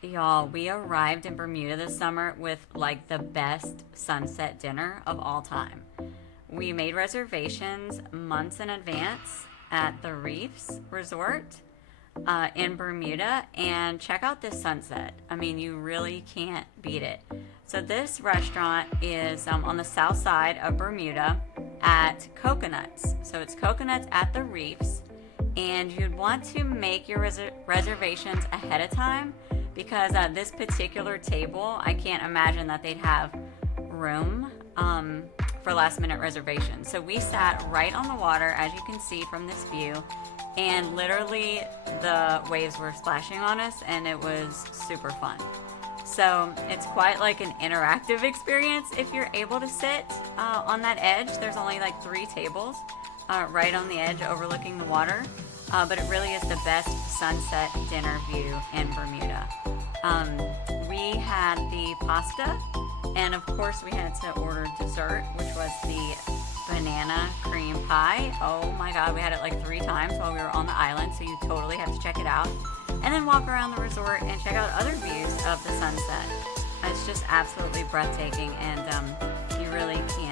Y'all, we arrived in Bermuda this summer with like the best sunset dinner of all time. We made reservations months in advance at the Reefs Resort in Bermuda, and check out this sunset. I mean, you really can't beat it. So, this restaurant is on the south side of Bermuda at Coconuts. So, it's Coconuts at the Reefs, and you'd want to make your reservations ahead of time because this particular table, I can't imagine that they'd have room for last minute reservations. So we sat right on the water, as you can see from this view, and literally the waves were splashing on us, and it was super fun. So it's quite like an interactive experience if you're able to sit on that edge. There's only like 3 tables right on the edge overlooking the water. But it really is the best sunset dinner view in Bermuda. Um, we had the pasta, and of course, we had to order dessert, which was the banana cream pie. Oh my god, we had it like 3 times while we were on the island, so you totally have to check it out. And then walk around the resort and check out other views of the sunset. It's just absolutely breathtaking, and you really can't